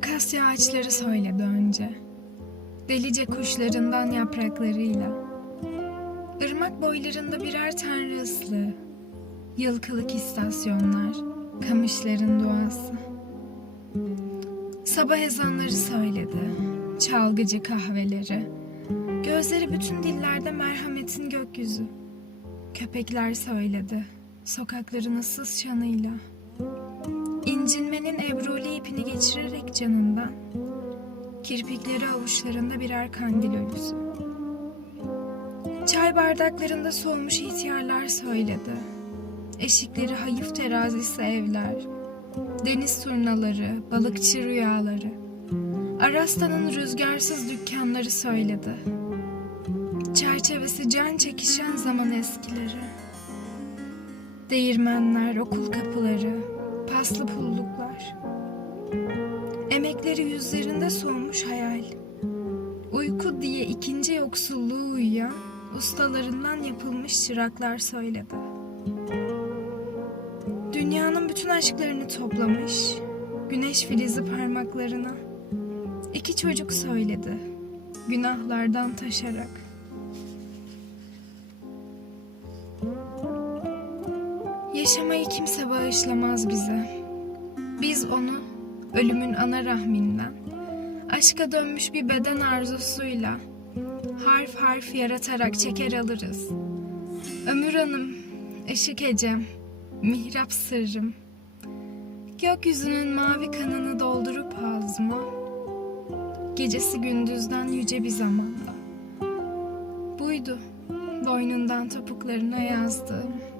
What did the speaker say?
Akasya ağaçları söyledi önce. Delice kuşlarından yapraklarıyla. Irmak boylarında birer tanrı ıslığı. Yılkılık istasyonlar, kamışların duası. Sabah ezanları söyledi, çalgıcı kahveleri. Gözleri bütün dillerde merhametin gökyüzü. Köpekler söyledi, sokakların ıssız şanıyla. İncinmenin ebruli ipini geçirerek canından, kirpikleri avuçlarında birer kandil ölüsü. Çay bardaklarında solmuş ihtiyarlar söyledi. Eşikleri hayıf terazisi evler, deniz turnaları, balıkçı rüyaları. Arasta'nın rüzgarsız dükkanları söyledi. Çerçevesi can çekişen zaman eskileri. Değirmenler, okul kapıları, paslı pulluklar. Emekleri yüzlerinde solmuş hayal. Uyku diye ikinci yoksulluğu uyuyan ustalarından yapılmış çıraklar söyledi. Dünyanın bütün aşklarını toplamış, güneş filizi parmaklarına. İki çocuk söyledi, günahlardan taşarak. Yaşamayı kimse bağışlamaz bize. Biz onu ölümün ana rahminden, aşka dönmüş bir beden arzusuyla harf harf yaratarak çeker alırız. Ömür Hanım, ışık ecem, mihrap sırrım. Gökyüzünün mavi kanını doldurup ağzıma, gecesi gündüzden yüce bir zamanda. Buydu, boynundan topuklarına yazdığım.